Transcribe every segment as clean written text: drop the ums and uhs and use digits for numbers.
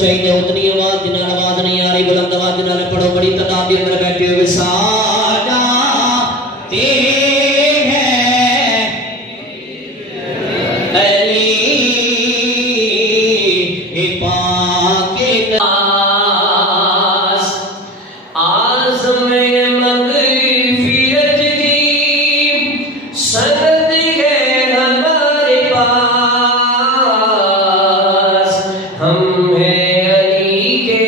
چاہیے اتنی آواز جنہاں آواز نہیں آ رہی بلند آواز جنہاں پڑھو بڑی تعداد دیر میں بیٹھے ہوئے ساجاتے ہیں علی پاک ناز آزم مغفرت کی سند ہے ہمارے پاس ہم ہیں علی کے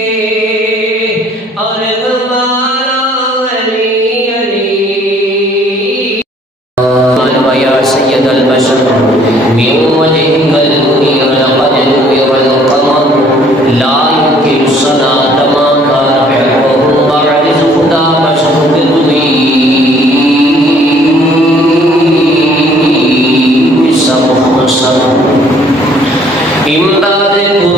اور ہمارا علی علی یا سید البشر من وجهك المنير لقد نور القمر لا يمكن الصلاة ما كان حقه وعرض خدا بشر بالضيب سمخصر امدادكم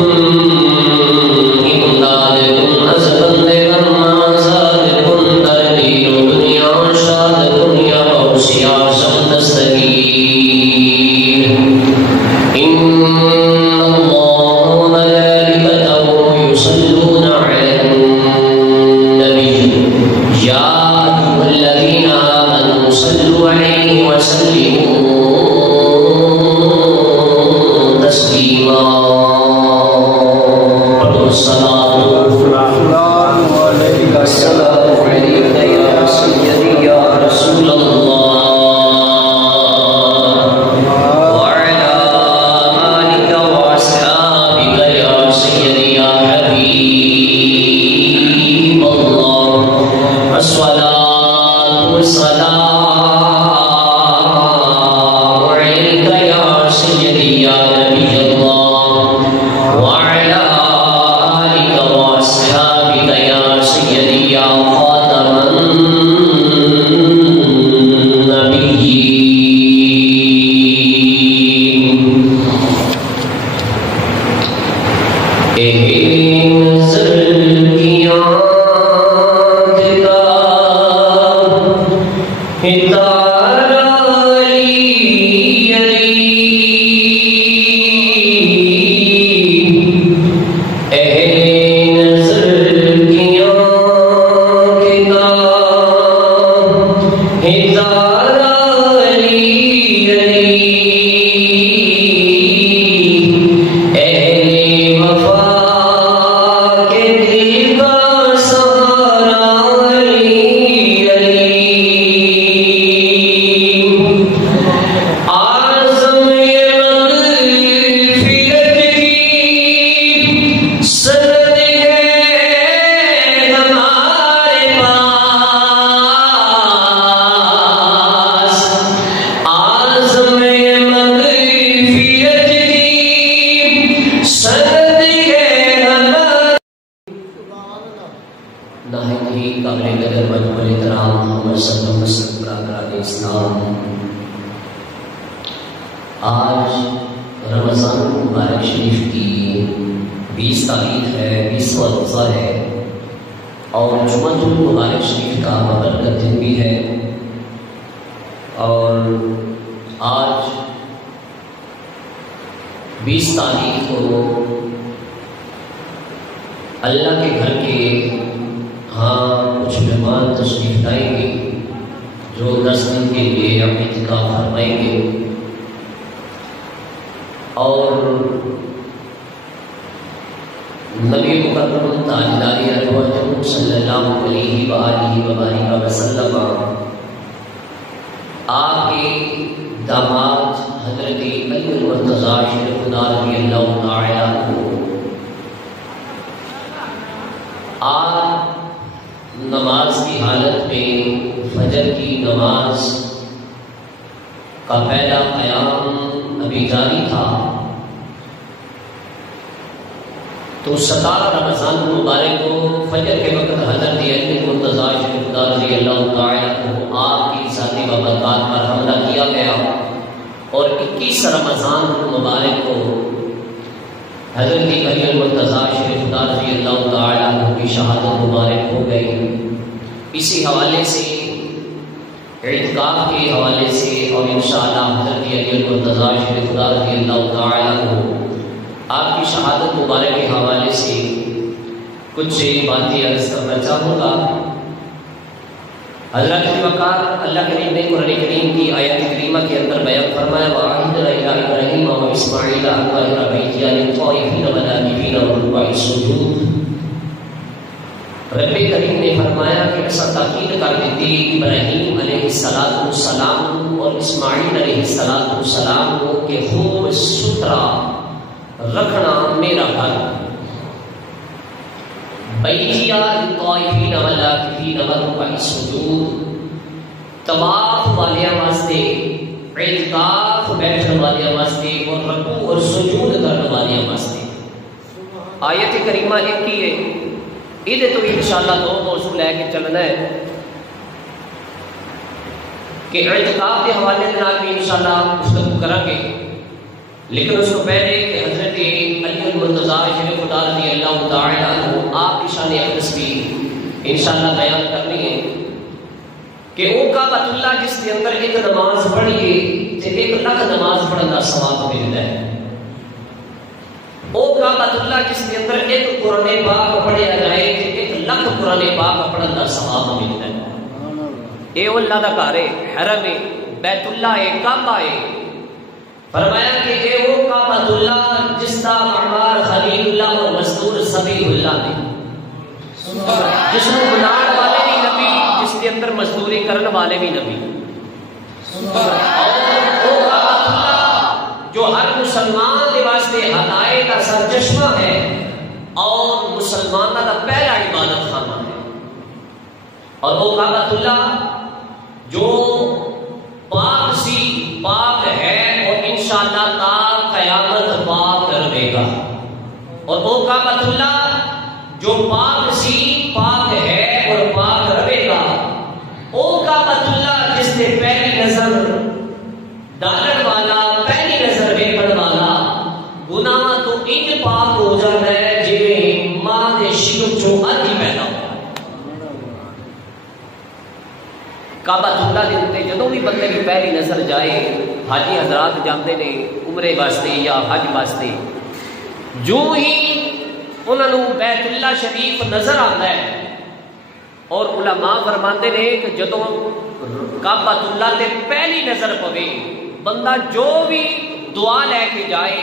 ازبند ورما زادكم دردین دنیا شادكم یا غوث یا دستگیر ان اللہ ملائکته یصلون علی النبی یا ایها الذین آمنوا صلوا علیہ وسلموا تسلیما السلام علیک یا سیدی یا رسول اللہ وعلی آلک واصحابک یا سیدی یا حبیب اللہ الصلاة والسلام علیک یا سیدی یا نبی اللہ وعلی آلک واصحابک یا سیدی یا خاتم النبیین اے نظر کی آنکھ کا اتارا علی علی اے نظر کی آنکھ کا اتارا علی علی اہل وفا کے دل کا سہارا علی علی اعظم مغفرت کی سند ہے ہمارے پاس اعظم مغفرت کی سند ہے ہمارے نہایت ہی قابل قدر مجموعہ احترام محمد صلی اللہ علیہ وسلم برادران اسلام، آج رمضان مبارک شریف کی 20 تاریخ ہے، 20واں روزہ ہے اور جمعہ مبارک شریف کا بابرکت دن بھی ہے اور آج 20 تاریخ کو اللہ کے گھر کے ہاں کچھ مہمان تشریف لائیں گے جو 10 دن کے لیے اعتکاف فرمائیں گے اور نبی مکرم تاجدار ارواح صلی اللہ علیہ وآلہ وبارک وسلم آپ کے داماد حضرت علی المرتضیٰ شریف خدا رضی اللہ تعالی عنہ آپ نماز کی حالت میں فجر کی نماز کا پہلا قیام ابھی جاری تھا تو 17 رمضان مبارک کو فجر کے وقت حضرت علی المرتضیٰ شریف خدا رضی اللہ تعالی عنہ آپ کی ذاتی بابرکات پر حملہ کیا گیا اور 21 رمضان مبارک کو حضرت علی المرتضیٰ شریف خدا رضی اللہ تعالی عنہ کی شہادت مبارک ہو گئی۔ اسی حوالے سے اعتکاف کے حوالے سے اور انشاءاللہ حضرت علی المرتضیٰ شریف خدا رضی اللہ تعالی عنہ آپ کی شہادت مبارک کے حوالے سے کچھ باتیں عرض کرنا چاہوں گا۔ حضرت وقار اللہ کریم نے قرآن کریم کی آیت کریمہ کے اندر بیان فرمایا وَعَهِدْنَا إِلَىٰ إِبْرَاهِيمَ وَإِسْمَاعِيلَ أَن طَهِّرَ بَيْتِيَ لِلطَّائِفِينَ وَالْعَاكِفِينَ وَالرُّكَّعِ السُّجُودِ۔ رب کریم نے فرمایا کہ ایسا تاکید کر دیتی ابراہیم علیہ السلام اور اسماعیل علیہ السلام کو کہ خوب ستھرا رکھنا میرا گھر، بیتیا للطائفین والعاکفین والرکع السجود، طواف والیاں واسطے، اعتکاف بیٹھنے والیاں واسطے اور رکوع اور سجود کرنے والیاں واسطے۔ آیت کریمہ ایک ہی ہے، یہ تو انشاءاللہ دو موضوع لے کے چلنا ہے کہ اعتکاف کے حوالے سے بھی انشاءاللہ گفتگو کریں گے، لیکن اس کو پہلے کہ حضرت علی المرتضیٰ شریف خدا رضی اللہ تعالی عنہ آپ کی شان اقدس بھی انشاءاللہ بیان کرنی ہے کہ وہ کعبۃ اللہ جس کے اندر ایک نماز پڑھیے تو 1,00,000 نماز پڑھنے کا ثواب ملتا ہے، وہ کعبۃ اللہ جس کے اندر ایک قرآن پاک پڑھیا جائے تو 1,00,000 قرآن پاک پڑھنے کا ثواب ملتا ہے۔ اے اللہ دا گھر ہے، حرم ہے، بیت اللہ ہے، کعبہ ہے۔ فرمایا کہ اے وہ کعبۃ اللہ جس کا معمار خلیل اللہ اور مستور سبیل اللہ نے، جس کو بنانے والے بھی نبی، جس کے اندر مزدوری کرنے والے بھی نبی، اور وہ کعبۃ اللہ جو ہر مسلمان کے واسطے ہدایت کا سرچشمہ ہے اور مسلمانوں کا پہلا عبادت خانہ ہے، اور وہ کعبۃ اللہ جو پاک سی پاک ہے اور انشاءاللہ تا قیامت پاک رہے گا، اور وہ کعبۃ اللہ جو پاک سی پاک ہے اور پاک رہے گا، وہ کعبۃ اللہ جس نے پہلی نظر ڈالن والا، پہلی نظر ویکھن والا گناہ تو انج پاک ہو جاتا ہے جویں ماں دے شکم چوں اج ہی پیدا ہو۔ کعبۃ اللہ کے اوپر جدوں بھی بندے کی پہلی نظر جائے، حاجی حضرات جاندے نے عمرے واسطے یا حج واسطے، جو ہی انہاں نوں بیت اللہ شریف نظر آتا ہے، اور علماء فرماندے نے کہ جدوں کعبۃ اللہ تے پہلی نظر پوے، بندہ جو بھی دعا لے کے جائے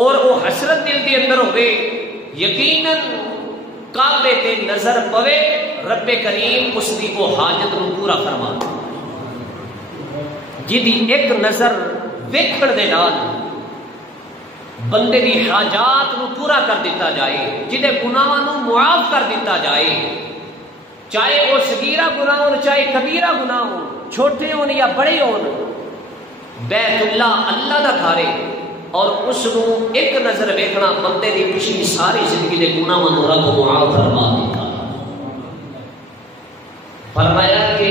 اور وہ حسرت دل کے اندر ہوئے، یقیناً کعبے تے نظر پوے، رب کریم اس کی وہ حاجت نو پورا فرما دے۔ جدی ایک نظر ویکھن دے نال بندے دی حاجات نو پورا کر دیتا جائے، جدے گناہاں نو معاف کر دیتا جائے، چاہے وہ صغیرہ گناہ ہون چاہے کبیرہ گناہ ہون، چھوٹے ہون یا بڑے ہون، بیت اللہ اللہ دا گھر ہے، اور اس نو ایک نظر ویکھنا بندے دی پچھلی ساری زندگی دے گناہاں نو رب معاف فرما دیتا۔ فرمایا کہ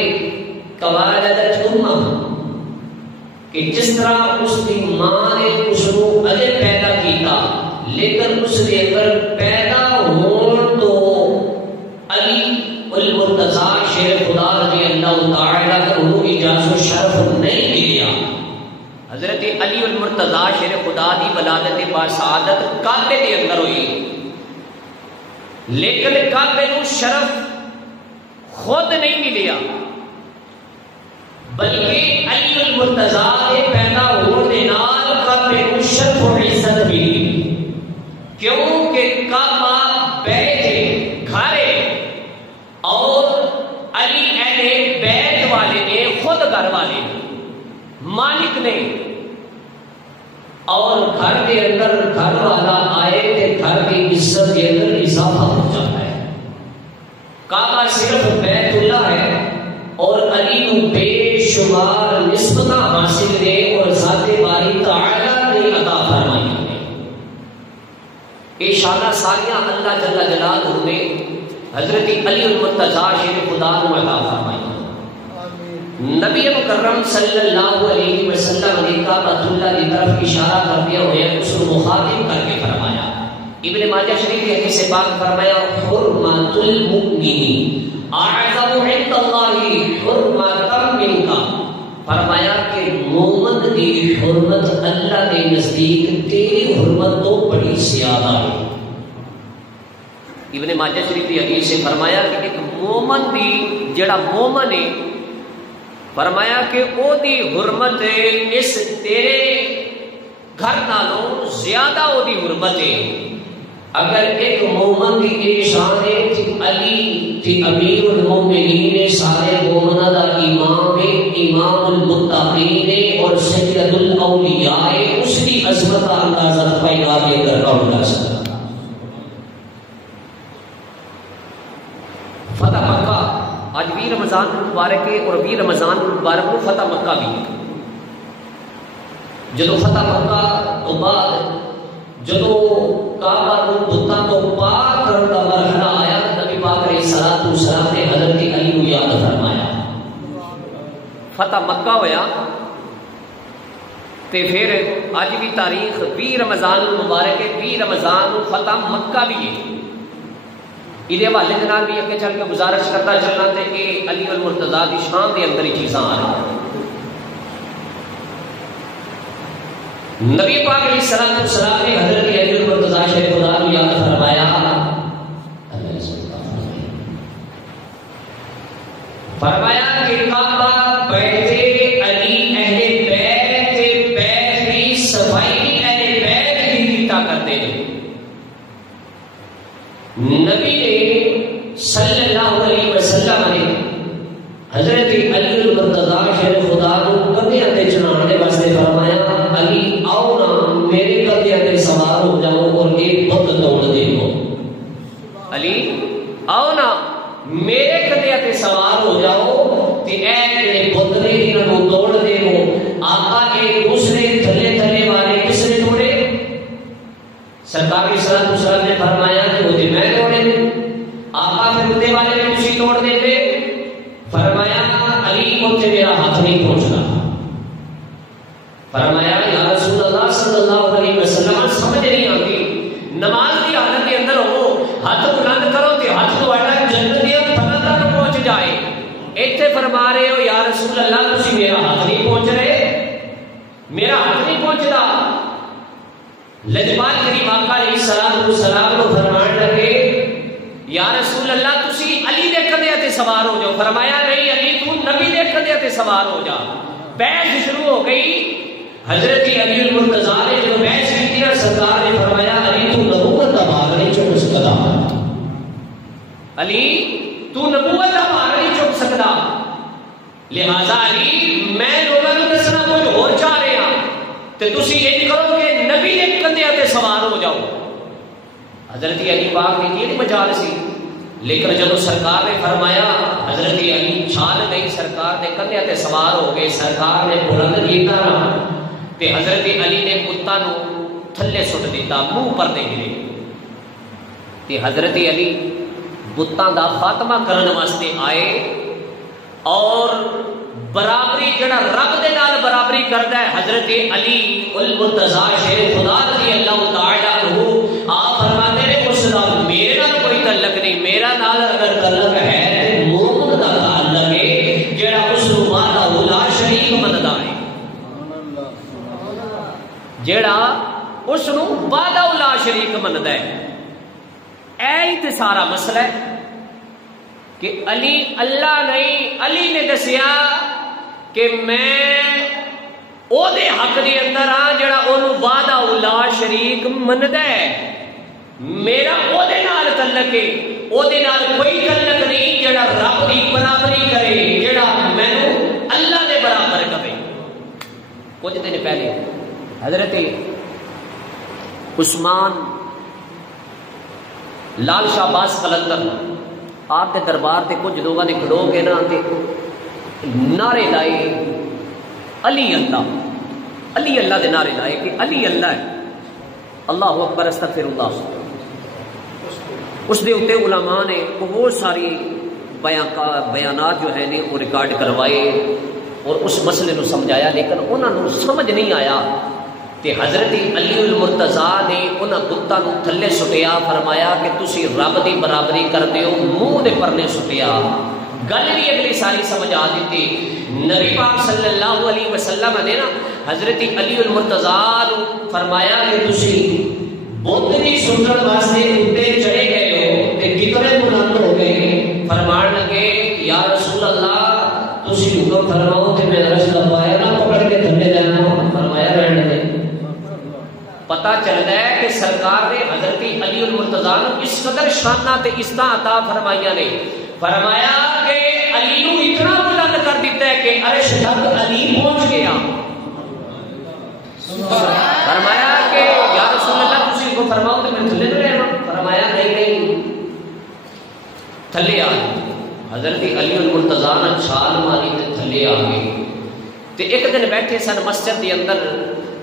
قوالدت امہ، کہ جس طرح اس کی ماں نے اس کو اجے پیدا کیتا، لیکن اس کے اندر پیدا ہون تو علی المرتضیٰ شیر خدا رضی اللہ تعالی عنہ اجازت و شرف نہیں ملیا۔ حضرت علی المرتضیٰ شیر خدا دی ولادت باسعادت کعبے کے اندر ہوئی، لیکن کعبے نو شرف خود نہیں ملیا، بلکہ علی المرتضیٰ کے پیدا ہونے نال کعبے کو شرف و عزت ملی، کیونکہ کعبہ بیت گھر ہے اور علی اہل بیت والے نے، خود گھر والے نے، مالک نے، اور گھر کے اندر گھر والا آئے تو گھر کی عزت کے اندر اضافہ ہو جاتا ہے۔ کعبہ صرف بیت اللہ ہے اور علی کو بے شمار نسبت حاصل ہے اور ذات باری تعالی نے عطا فرمائی ہے۔ یہ شانہ ساریاں اللہ جل جلالہ نے حضرت علی المرتضیٰ شیر خدا کو عطا فرمائی۔ نبی مکرم صلی اللہ علیہ وسلم نے کعبۃ اللہ کی طرف اشارہ کرتے ہوئے اس کو مخاطب کر کے فرمایا، ابن ماجہ شریف کے حدیث پاک فرمایا حرمت المؤمن اعظم عند اللہ حرمت منک، فرمایا کہ مومن کی حرمت اللہ کے نزدیک تیری حرمت تو بڑی زیادہ ہے۔ ابن ماجہ شریف کی حدیث سے فرمایا کہ ایک مومن دی جڑا مومن ہے فرمایا کہ او دی حرمت اس تیرے گھر نالوں زیادہ او دی حرمت ہے. اگر ایک مومن دی یہ شان ہے کہ علی تی امیر المومنین سارے مومنہ دا امام ہے، امام المتقین ہے اور سید الاولیاء ہے، اس کی عظمت کا اندازہ پیدا دے کر کون کر سکتا. فتح مکہ آج 20 رمضان مبارک ہے اور 20 رمضان مبارک کو فتح مکہ بھی ہے. جدو فتح مکہ تو بعد جدو کعبہ کو بتاں تو پاک کرنے کا مرحلہ آیا، نبی پاک علیہ الصلوۃ والسلام نے حضرت علی کو یاد فرمایا. فتح مکہ ہویا تے پھر اج بھی تاریخ 20 رمضان مبارک ہے، 20 رمضان فتح مکہ بھی ہے. یہ حوالے کے نال بھی اگے چل کے گزارش کرتا چلنا تے کہ علی المرتضیٰ دی شان دے اندر ہی چیزاں آ رہی. نبی پاک علیہ الصلوۃ والسلام نے حضرت علی المرتضیٰ شریف خدا کو یاد فرمایا، فرمایا کہ کعبہ بیت علی اہل بیت کی صفائی اہل بیت کی کیتا کرتے ہیں. نبی نے صلی اللہ علیہ وسلم نے حضرت علی المرتضیٰ شریف خدا کو کندھیاں تے چڑھانے واسطے فرمایا، علی آؤ نا میرے کندھیاں تے سوار ہو جاؤ اور ایک بت توڑ دیو. علی آؤ نا میرے کندھیاں تے سوار ہو جاؤ تے اے جڑے بت نے انہاں کو توڑ دیو. آقا کے دوسرے تھلے تھلے والے کس نے توڑے؟ سرکار صلی اللہ علیہ وسلم نے فرمایا کہ وہ میں توڑے دے. آقا پھر اندے والے نے کسی توڑ دیتے. فرمایا علی کو تے میرا ہاتھ نہیں پہنچتا. فرمایا یا رسول اللہ صلی اللہ علیہ وسلم سمجھ نہیں آتی، نماز کی حالت کے اندر ہو ہاتھ بلند کرو تے ہاتھ تہاڈا جنت دی پھلاں تک پہنچ جائے. ایتھے فرما رہے ہو یا رسول اللہ تسی میرا ہاتھ نہیں پہنچ رہے، میرا ہاتھ نہیں پہنچدا. لجپال کریم آقا علیہ الصلوۃ والسلام کو فرمان لگے یا رسول اللہ تسی علی دے کندھے تے سوار ہو جاؤ. فرمایا نہیں علی تو نبی دے کندھے تے سوار ہو جا. بحث شروع ہو گئی. حضرت علی المرتضیٰ نے جو بحث کی نا سرکار نے فرمایا علی تو نبوت کا بھاگ نہیں چک سکتا. علی تو نبوت کا بھاگ نہیں چک سکتا. لہذا علی میں لوگوں کو دسنا کچھ اور چاہ رہے ہیں تے تسی یہ کرو کہ نبی دے کندھے تے سوار ہو جاؤ. حضرت علی پاک نے یہ مجال سی، لیکن جب سرکار نے فرمایا حضرت علی چھال نہیں سرکار نے کندھے تے سوار ہو گئے. سرکار نے بلند کیتا رہا تے حضرت علی نے کتا نو تھلے سٹ دیتا، منہ پر دے گرے. تے حضرت علی بتاں دا خاتمہ کرن واسطے آئے اور برابری جڑا رب دے نال برابری کردا ہے حضرت علی المرتضیٰ شریف خدا رضی اللہ تعالی عنہ آپ فرماتے ہیں اس دا میرے نال کوئی تعلق نہیں. میرا نال اگر تعلق ہے تے مومن دا تعلق ہے جڑا اس نو وحدہ لا شریک مندا ہے، جڑا اس نو وحدہ لا شریک مندا ہے. اے تے سارا مسئلہ ہے کہ علی اللہ نہیں، علی نے دسیا کہ میں او دے حق دے اندر ہاں جڑا اونوں وحدہ لا شریک مندا ہے. میرا او دے نال تعلق ہے، او دے نال کوئی تعلق نہیں جڑا رب دی برابری کرے، جڑا مینوں اللہ دے برابر کرے. کچھ دن پہلے حضرت عثمان لال شاہ باز قلندر آپ کے دربار تے کچھ لوگوں نے کھڑو کے نا تے نعرے لائے علی اللہ، علی اللہ دے نعرے لائے کہ علی اللہ ہے، اللہ اکبر استغفر اللہ. اس دے اوتے علماء نے بہت ساری بیانات جو ہے نے وہ ریکارڈ کروائے اور اس مسئلے نو سمجھایا، لیکن انہاں نو سمجھ نہیں آیا. تے حضرت علی المرتضیٰ نے انہاں بتاں نو تھلے سٹیا. فرمایا کہ تسی رب دی برابری کردے ہو، منہ دے پرنے سٹیا. گل بھی اگلی ساری سمجھ آ دیتی. نبی پاک صلی اللہ علیہ وسلم نے نا حضرت علی المرتضیٰ نو فرمایا کہ تسی بت دی سنت واسطے اوتے چڑھے گئے ہو تے کہ سرکار نے حضرت علی المرتضیٰ نو اس قدر شانہ تے عزتاں عطا فرمائیاں نے، فرمایا کہ علی نو اتنا بلند کر دیتا ہے کہ عرش تک علی پہنچ گیا. فرمایا کہ یا رسول اللہ تسی کو فرماؤ کہ میں تھلے نہ رہواں. فرمایا نہیں تھلے آ. حضرت علی المرتضیٰ نے چھال ماری تے تھلے آ گئے. تے ایک دن بیٹھے سن مسجد دے اندر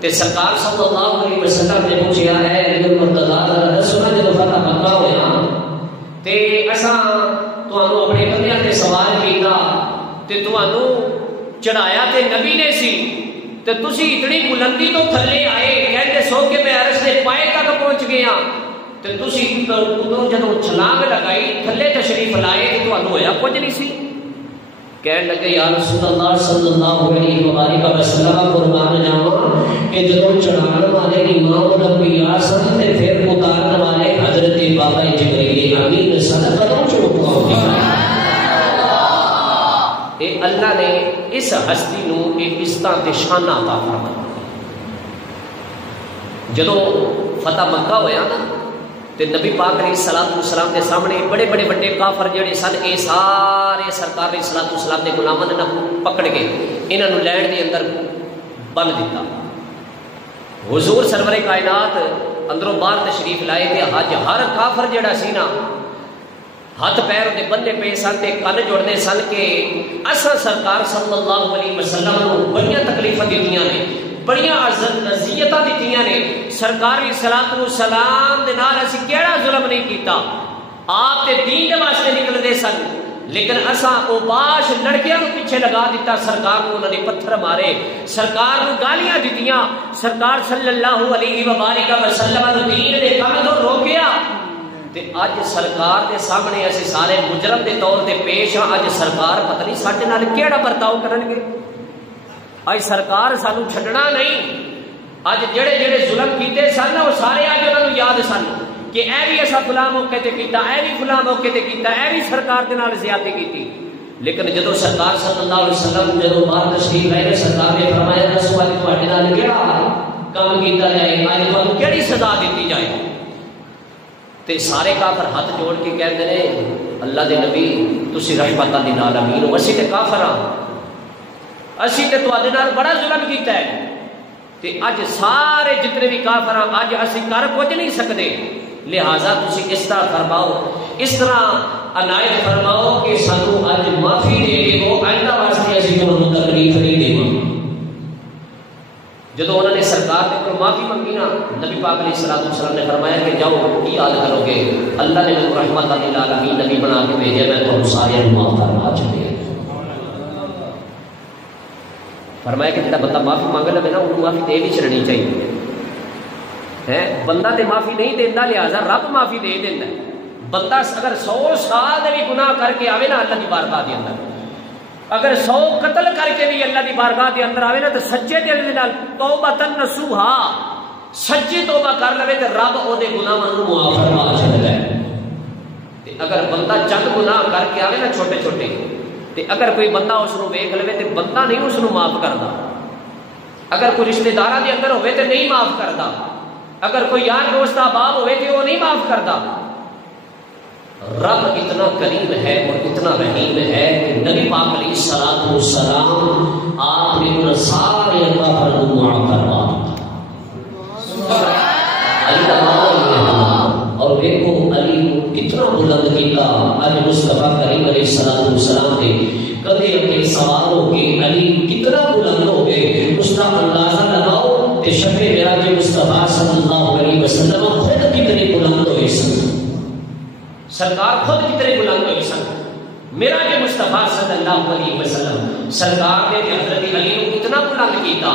تے سرکار صلی اللہ علیہ وسلم نے پوچھا ہے علی المرتضیٰ دسو نا جدوں فتح مکہ ہویا تے اساں تانوں اپنے کندھیاں تے سوار کیتا تے تانوں چڑھایا تے نبی نے سی تے تسی اتنی بلندی تو تھلے آئے کہندے سو کہ میں عرش دے پائے تک پہنچ گیا تے تسی ادھر جدوں چھلانگ لگائی تھلے تشریف لائے تے تانوں ہویا کچھ نہیں سی. کہنے لگے یا رسول اللہ صلی اللہ علیہ وآلہ وسلم قربان جاواں کہ جدوں چڑھان والے امام الانبیاء سن تے پھر اتارن والے حضرت بابا جبرائیل امین سن کدوں چڑھا ہوگی. اے اللہ نے اس ہستی نو ایک عزتاں تے شاناں عطا فرمایا. جدوں فتح مکہ ہویا نا تے نبی پاک علیہ الصلوۃ والسلام دے سامنے بڑے بڑے بڑے کافر جڑے سن اے سارے سرکار علیہ الصلوۃ والسلام دے غلاماں نے پکڑ کے انہاں نو لینڈ دے اندر بن دیتا. حضور سرور کائنات اندروں باہر تشریف لائے تے حج ہر کافر جڑا سی نا ہاتھ پیر دے بندے پے سن تے کن جوڑنے سن کہ اساں سرکار صلی اللہ علیہ وسلم نو بڑیاں تکلیفاں دتیاں نے بڑیاں اذیتاں دتیاں نے. سرکار علیہ الصلوۃ والسلام دے نال اسی کیڑا ظلم نہیں کیتا. آپ تے دین دے واسطے نکلدے سن لیکن اساں او باش لڑکیاں نو پیچھے لگا دیتا. سرکار کو انہوں نے پتھر مارے, سرکار کو گالیاں دیتیاں, سرکار صلی اللہ علیہ وآلہ وسلم نو دین دے کم تو روکیا. تے اج سرکار دے سامنے اسی سارے مجرم دے طور تے پیش ہاں. اج سرکار پتہ نہیں ساڈے نال کیڑا برتاؤ کرن گے. اج سرکار سانو چھڈنا نہیں. اج جڑے جڑے ظلم کیتے سن وہ سارے اج انہاں نو یاد سن کہ اے بھی ایسا فلاں موقع تے کیتا, اے بھی فلاں موقع تے کیتا, اے بھی سرکار دے نال زیادتی کیتی. لیکن جدو سرکار صلی اللہ علیہ وسلم جدو باہر تشریف لائے سرکار نے فرمایا دسو اج تواڈے نال کیڑا کام کیتا جائے, اج تانوں کیڑی سزا دتی جائے. تے سارے کافر ہاتھ جوڑ کے کہندے نے اللہ دے نبی تسی رحمت للعالمین ہو, اسی تے کافر ہاں, اسی تے تواڈے نال بڑا ظلم کیتا ہے. تے اج سارے جتنے بھی کافر ہیں اج اسی کر کچھ نہیں سکتے. لہذا تسی اس طرح فرماؤ, اس طرح عنایت فرماؤ کہ سانو اج معافی دے کے وہ آئندہ واسطے اسی تانوں تکلیف نہیں دیواں. جدو انہوں نے سرکار کے کوئی معافی منگی نا, نبی پاک علیہ الصلوۃ والسلام نے فرمایا کہ جاؤ کی یاد کرو گے اللہ نے مجھے رحمت للعالمین نبی بنا کے بھیجا, میں تمہیں سارے معاف کرنا چاہتے ہیں. فرمایا کہ جب بندہ معافی مانگ لے نا انہوں معافی دے بھی چڑھنی چاہیے ہے. بندہ تے معافی نہیں دینا, لہٰذا رب معافی دے دینا. بندہ اگر 100 سال دے بھی گناہ کر کے آوے نا اللہ کی بارگاہ دے اندر, اگر 100 قتل کر کے بھی اللہ کی بارگاہ دے اندر آوے نا تو سچے دل دے نال توبۃ نصوحا سچی توبہ کر لے تے رب او دے گناہاں نوں معاف فرما چھڈدا ہے. تے اگر بندہ چند گناہ کر کے آوے نا چھوٹے چھوٹے, تے اگر کوئی بندہ اس نو ویکھ لے تے بندہ نہیں اس نو معاف کردا. اگر کوئی رشتہ داراں دے اندر ہوے تے نہیں معاف کردا. اگر کوئی یار دوست احباب ہوے تے وہ نہیں معاف کردا. رب اتنا کریم ہے اور اتنا رحیم ہے کہ نبی پاک علیہ الصلوۃ والسلام آپ نے ان سارے کافر کو معاف کروا دیتا. علی کا نام اور دیکھو علی کتنا بلند کیتا. اج مصطفیٰ کریم علیہ الصلوۃ والسلام نے کدے اپنے سوالوں کے علی کتنا بلند ہو گئے اس کا اندازہ لگاؤ. کہ شب معراج مصطفیٰ صلی اللہ علیہ وسلم خود کتنے بلند ہوئے سن, سرکار خود کتنے بلند ہوئے سن. معراج مصطفیٰ صلی اللہ علیہ وسلم سرکار نے حضرت علی کو اتنا بلند کیتا,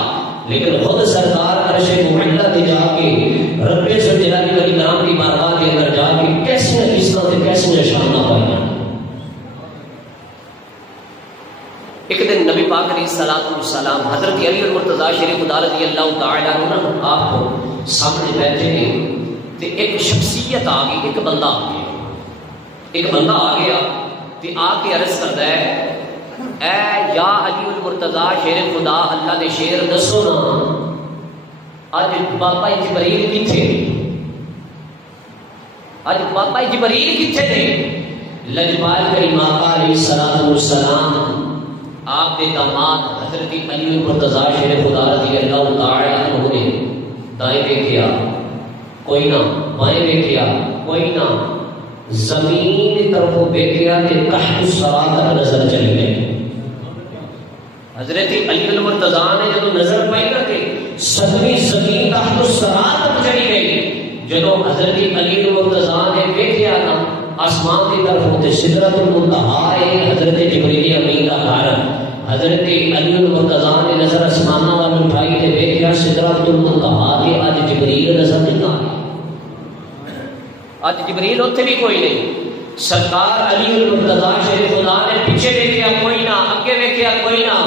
لیکن خود سرکار عرش معلیٰ تے جا کے رب ذوالجلال والاکرام کی بارگاہ کے اندر جا کے کیسے عزت تے کیسے شان پائی. ایک دن نبی پاک علیہ الصلوۃ والسلام حضرت علی المرتضیٰ شریف خدا رضی اللہ تعالی عنہ آپ کو سامنے بیٹھے ہیں تے ایک شخصیت آ گئی, ایک بندہ آ گیا, ایک بندہ آ گیا تے آ کے عرض کرتا ہے اے یا علی المرتضیٰ شیر خدا اللہ دے شیر دسو نا اج بابا جبرائیل کتھے. اج بابا جبریل کتنے نے؟ لجپال کریم آقا علیہ الصلوۃ والسلام آپ کے داماد حضرت علی المرتضیٰ شیر خدا رضی اللہ تعالی عنہ نے دائیں دیکھیا کوئی نہ، بائیں دیکھیا کوئی نہ، زمین کی طرف دیکھیا کہ تحت الثری تک نظر چلی گئی۔ حضرت علی المرتضیٰ نے جب نظر پائی نا کہ سدوی زمین تحت الثری تک چلی گئی، جب حضرت علی المرتضیٰ نے دیکھیا نا آسمان کی طرف ہوتے سدرۃ المنتہا ہے حضرت جبریل امین کا گھر۔ حضرت علی المرتضیٰ نے نظر آسمان والے اٹھائی تے دیکھیا سدرۃ المنتہا کے اج جبریل نظر نہیں آ رہی، اج جبریل اتنے بھی کوئی نہیں۔ سرکار علی المرتضیٰ شیر خدا نے پیچھے دیکھیا کوئی نہ، اگے دیکھیا کوئی نہ،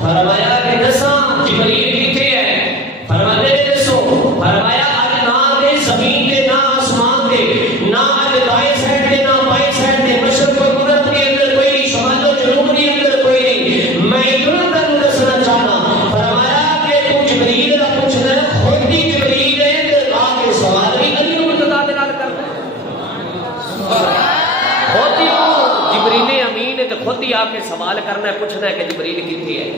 فرمایا کہ دساں جبریل کتنے ہے؟ فرمایا دسو، فرمایا اج نہ دے زمین تے نہ آسمان تے، نہ اج دائیں سائڈ تے نہ بائیں سائڈ تے، مشرق و مغرب کے اندر کوئی نہیں، شمال و جنوب کے اندر کوئی نہیں۔ میں اتنا تک دسنا چاہنا، فرمایا کہ تو جبریل کا پوچھنا خود ہی جبریل ہے آ کے سوال بھی علی المرتضیٰ دے نال کرتا خود ہی جبریل امین ہے تو خود ہی آ کے سوال کرنا ہے، پوچھنا ہے کہ جبریل کتنی ہے۔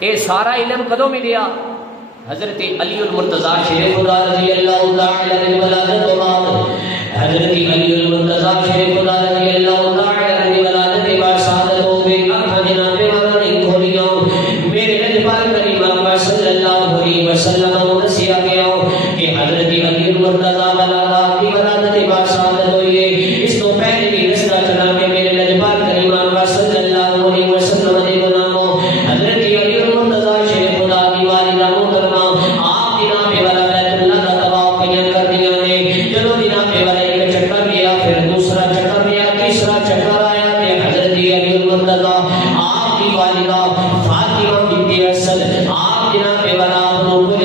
یہ سارا علم کدوں ملیا؟ حضرت علی المرتضیٰ شیر خدا رضی اللہ تعالی عنہ ولادت کے بعد، حضرت علی المرتضیٰ شیر خدا رضی اللہ تعالی عنہ ولادت کے بعد شہادت ہو گئی، آنکھاں جناب والا نہیں کھولیاں، میرے لجپال کریم آقا صلی اللہ علیہ وسلم کو دسیا گیا کہ حضرت علی المرتضیٰ کی ولادت کے بعد شہادت ہوئی ہے۔ اس کو پہلے بھی رسالہ چلا کے میرے لجپال کریم آقا صلی اللہ علیہ وسلم نے غلاموں حضرت علی المرتضیٰ شیر خدا کی والدہ محترمہ آپ جناب والا بیت اللہ کا طواف کر دیا نے۔ چلو جناب والا ایک چکر گیا، پھر دوسرا چکر گیا، تیسرا چکر آیا کہ حضرت علی المرتضیٰ آپ کی والدہ فاطمہ بنت اسد آپ جناب والا اپنوں کو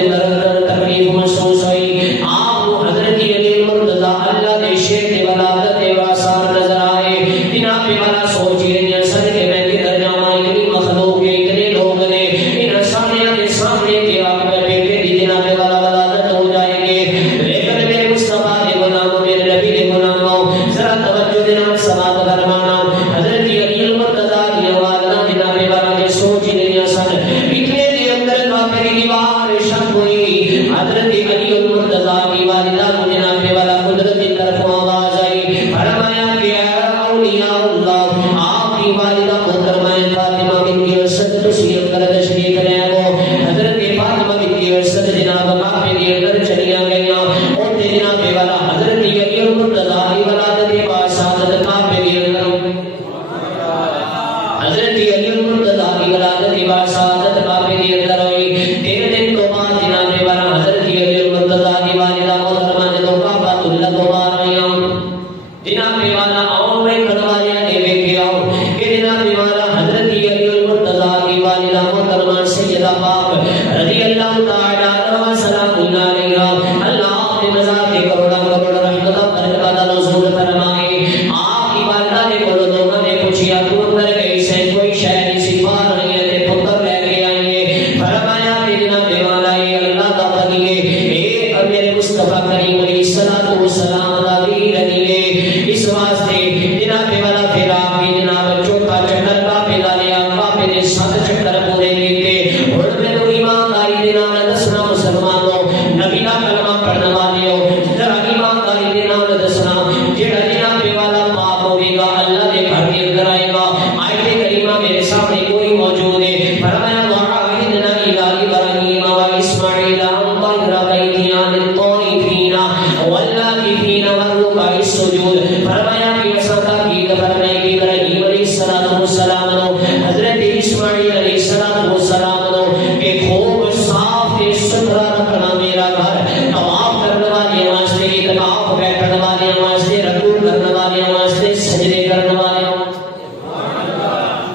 تکلیف محسوس ہوئی، آپ کو حضرت علی المرتضیٰ اللہ کے شیر کے ولادت کے آثار نظر آئے۔ جناب والا سوچ رہے ہیں سر کے میں کدھر جاواں، اتنی مخلوق ہے، اتنے لوگ نے، ان سامنے کے سامنے کے آپ میں بیٹے دی جناب والا ولادت ہو جائے گے، لیکن میرے مصطفیٰ کے غلاموں، میرے نبی کے غلاموں، ذرا توجہ دینا سماعت فرمانا۔ حضرت علی المرتضیٰ کی والدہ جناب والا کے سوچ رہے ہیں سر اتنے کے اندر کافر دیوار شک ہوئی۔ حضرت علی المرتضیٰ کی والدہ کو جناب والا قدرت کی طرف آواز آئی، فرمایا کہ اے اولیاء اللہ آپ کی والدہ محترمہ فاطمہ بنت اسد تشریف کر تشریف لے آؤ۔ حضرت فاطمہ بنت اسد جناب کعبے کے اندر چلیاں گئیاں، اور جناب والا حضرت علی المرتضیٰ کی ولادت کے بعد شہادت کعبے کے اندر ہو گئی۔ حضرت علی المرتضیٰ کی ولادت کے بعد شہادت کعبے کے اندر ہوئی۔ 3 دن کے بعد جناب والا حضرت علی المرتضیٰ کی والدہ محترمہ نے تو کعبۃ اللہ کو آئیاں، جناب والا آؤ میں کھڑوالیاں نے دیکھے آؤ کہ جناب والا حضرت علی المرتضیٰ کی والدہ محترمہ سیدہ پاک رضی اللہ تعالی عنہا سلام علیہا اللہ آپ نے نظر کے کروڑا کروڑ رحمت برکات نزول فرمائے۔ آپ کی والدہ نے بولو لوگوں نے پوچھیا تو اندر گئی سے کوئی شہری صفا رہی ہے تے پتر لے کے آئی ہے؟ فرمایا کہ جناب والا یہ اللہ کا بنی ہے، ایک میرے مصطفیٰ کریم علیہ الصلوۃ والسلام دا ویر علی ہے، اس واسطے جناب والا پھر آپ کی جناب چوتھا چکر کعبے دا لیا، کعبے نے 7 چکر پورے کیتے۔ ہن مینوں ایمانداری دے نال دسنا مسلمانوں، نبی دا کلمہ پڑھن والےو، ذرا ایمانداری دے نال دسنا جڑا جناب والا پاک ہوے گا اللہ دے گھر کے اندر آئے گا۔ آیت کریمہ میرے سامنے کوئی موجود ہے، فرمایا وَعَهِدْنَا إِلَىٰ إِبْرَاهِيمَ وَإِسْمَاعِيلَ أَن طَهِّرَ بَيْتِيَ لِلطَّائِفِينَ وَالْعَاكِفِينَ وَالرُّكَعِ السُّجُودِ۔ فرمایا کہ ایسا تاکید فرمائی کہ ابراہیم علیہ السلام نے حضرت اسماعیل علیہ السلام نے کہ خوب صاف تے ستھرا رکھنا میرا گھر، طواف کرنے والے واسطے، اعتکاف بیٹھنے والے واسطے، رکوع کرنے والے واسطے، سجدے کرنے والے واسطے۔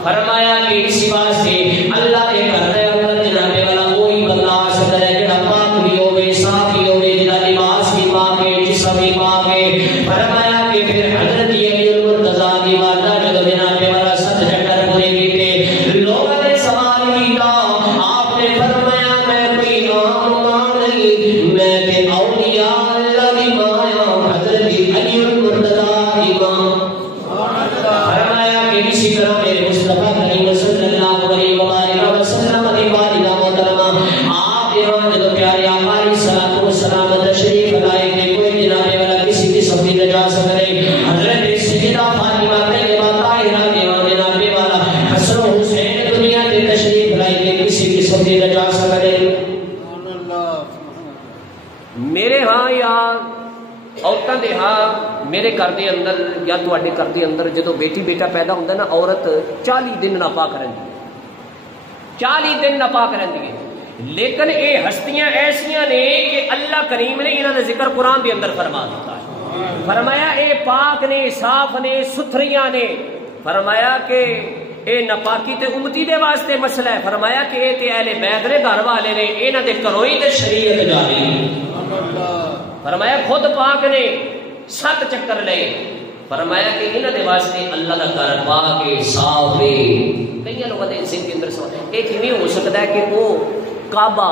فرمایا کہ اسی واسطے اللہ کے گھر دے اندر جناب والا کوئی بندہ آ سکتا ہے جڑا پاک بھی ہوے، صاف بھی ہوے، جڑا لباس بھی پاک ہے، جسم بھی پاک ہے۔ فرمایا کہ پھر حضرت علی المرتضیٰ کی والدہ جب جناب والا 7 چکر پورے کیتے، لوگوں نے سوال کیا، آپ نے فرمایا میں کوئی عام ماں نہیں، میں تے اولیاء اللہ کی ماں ہاں، حضرت علی میرے گھر دے اندر یا تواڈے گھر دے اندر جدو بیٹی بیٹا پیدا ہوندا نا عورت 40 دن ناپاک رہندی ہے 40 دن ناپاک رہندی ہے لیکن اے ہستیاں ایسیاں نے کہ اللہ کریم نے انہاں دا ذکر قرآن دے اندر فرما دیتا ہے فرمایا اے پاک نے صاف نے ستھریاں نے فرمایا کہ اے ناپاکی تے امتی دے واسطے مسئلہ ہے فرمایا کہ اے تے اہل بیت دے گھر والے نے انہاں دے گھروں ہی تے شریعت جاری فرمایا خود پاک نے 7 چکر لے فرمایا کہ انہاں دے واسطے اللہ دا گھر پاک ہے صاف ہے کئی لوگوں دے ذہن کے اندر سوال ہے کیویں ہو سکتا ہے کہ وہ کعبہ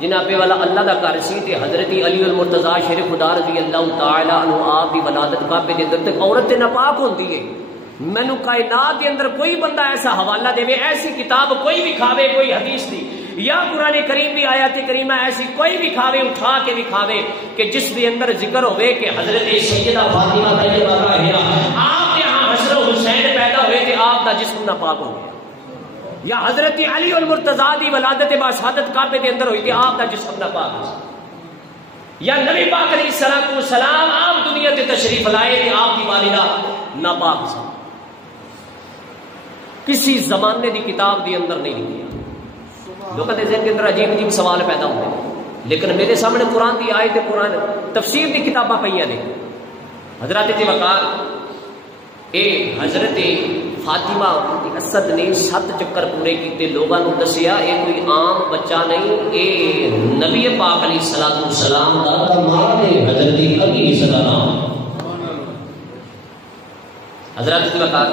جناب والا اللہ دا گھر سی تے حضرت علی المرتضی شیر خدا رضی اللہ تعالی عنہ آپ دی ولادت کعبے دے اندر تے عورت تے ناپاک ہوندی ہے مینوں کائنات دے اندر کوئی بندہ ایسا حوالہ دے ایسی کتاب کوئی بھی کھاوے کوئی حدیث دی یا قرآن کریم بھی آیات کریمہ ایسی کوئی بھی کھاوے اٹھا کے بھی کھاوے کہ جس دے اندر ذکر ہوئے کہ حضرت سیدہ فاطمہ طیبہ طاہرہ آپ یہاں حسن حسین پیدا ہوئے تھے آپ دا جسم ناپاک ہو گیا یا حضرت علی المرتضی دی ولادت باسعادت کعبے دے اندر ہوئی تھی آپ دا جسم ناپاک ہو یا نبی پاک علیہ السلام آپ دنیا تے تشریف لائے تھے آپ کی والدہ ناپاک سی کسی زمانے دی کتاب دی اندر نہیں لکھی لوگوں کے ذہن کے اندر عجیب عجیب سوال پیدا ہوتے ہیں لیکن میرے سامنے قرآن دی آیت قرآن تفسیر دی کتاباں پئیاں نے حضرت دی وقار اے حضرت فاطمہ اسد نے 7 چکر پورے کیتے لوگوں نے دسیا اے کوئی عام بچہ نہیں اے نبی پاک علیہ السلام دا کمال ہے حضرت علی السلام حضرت دی وقار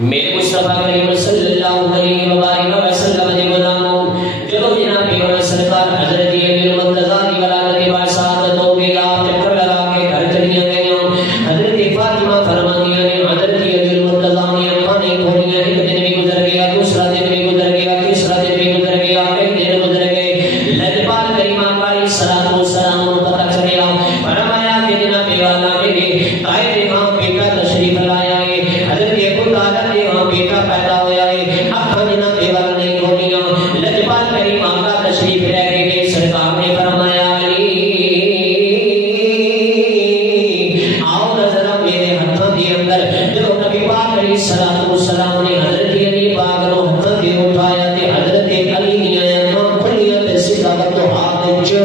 میرے مصطفیٰ کریم صلی اللہ علیہ وآلہ وسلم نے بناؤ جب جناب سرکار حضرت علی المرتضی کی ولادت باسعادت ہو گئی آپ چکر لگا کے گھر چلی گئی حضرت فاطمہ فرماتی ہیں حضرت علی المرتضی نے اپنا نہیں کھولیا ایک دن بھی گزر گیا دوسرا دن بھی گزر گیا تیسرا دن بھی گزر گیا ایک دن گزر گئے لجپال کریم آقا علیہ السلام کو پتہ چلیا فرمایا کہ جناب والا میرے قائد امام بیٹا تشریف لایا ہے حضرت ابو طالب بیٹا پیدا ہوا ہے اب ہم انہاں بیوہ نہیں ہونیا لجپال کریم آقا تشریف لے کے گئے سرکار نے فرمایا علی آؤ نظر میرے ہاتھوں کے اندر جو نبی پاک علیہ السلام نے حضرت علی پاک کو ہاتھوں سے اٹھایا تے حضرت علی نے آنکھاں کھلیاں تے سیدھا بدو ہاتھ چیڑ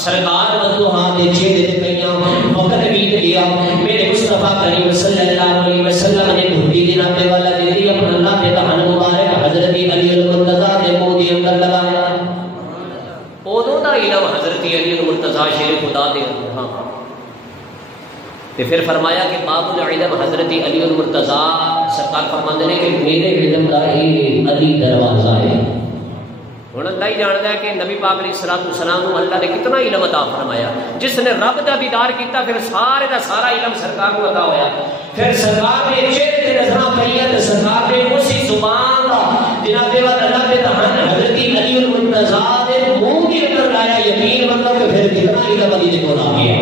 سرکار بدو ہاتھ چیڑ کئیاں وقت بیت گیا میرے مصطفیٰ کریم صلی اللہ علیہ وسلم نے بھوٹی جناب والا دے دی اپنا اللہ کے دہن مبارک حضرت علی المرتضی کے منہ کے اندر لگایا اودوں دا علم حضرت علی المرتضی شیر خدا دے ہاں تے پھر فرمایا کہ باب العلم حضرت علی المرتضی سرکار فرماندے نے کہ میرے علم دا علی دروازہ ہے ہن اللہ ہی جاندا ہے کہ نبی پاک علیہ السلام کو اللہ نے کتنا علم عطا فرمایا جس نے رب دا دیدار کیتا پھر سارے دا سارا علم سرکار کو عطا ہویا پھر سرکار نے چہرے تے نظراں پئیاں تے سرکار نے اسی زبان دا جناب والا اللہ کے دہن حضرت علی المرتضی دے منہ کے اندر لایا یقین مطلب کہ پھر کتنا علم علی دے کول آ گیا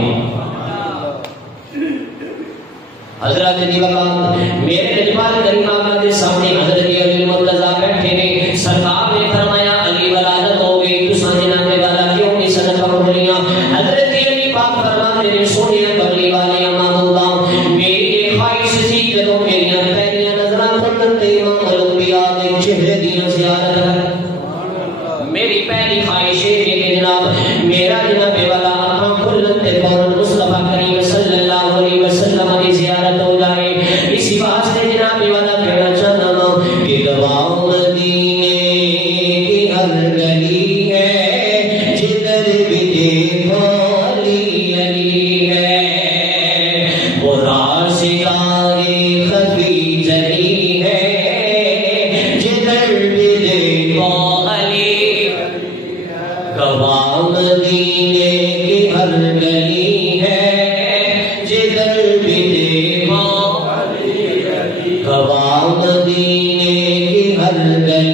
حضرت دی وقت میرے جلال کریم آقا کے سامنے حضرت علی المرتضی بیٹھے نے سرکار نے فرمایا علی ولادت ہو گئی تساں جناب والا کیوں نہیں صدقہ بولیاں حضرت علی پاک فرماتے نے سونے بغلی والے امام اللہ میری ایک خواہش سی جدوں میریاں پہلیاں نظراں پڑھن تے امام الانبیاء دے چہرے دی زیارت میری پہلی خواہش ہے کہ جناب میرا جناب والا آنکھاں کھلن تے فوراً مصطفیٰ کریم صلی اللہ علیہ وسلم کی زیارت ہو جائے اسی واسطے جناب والا کہنا چاہتا ہوں کہ گواہ مدینے کی ہر گلی ہے جدھر بھی دیکھو علی علی ہے وہ رازدار خفی جلی ہے جدھر بھی دیکھو علی گواہ مدینے کی ہر گلی ہے جدھر بھی دیکھو گواہ مدینے کی ہر گلی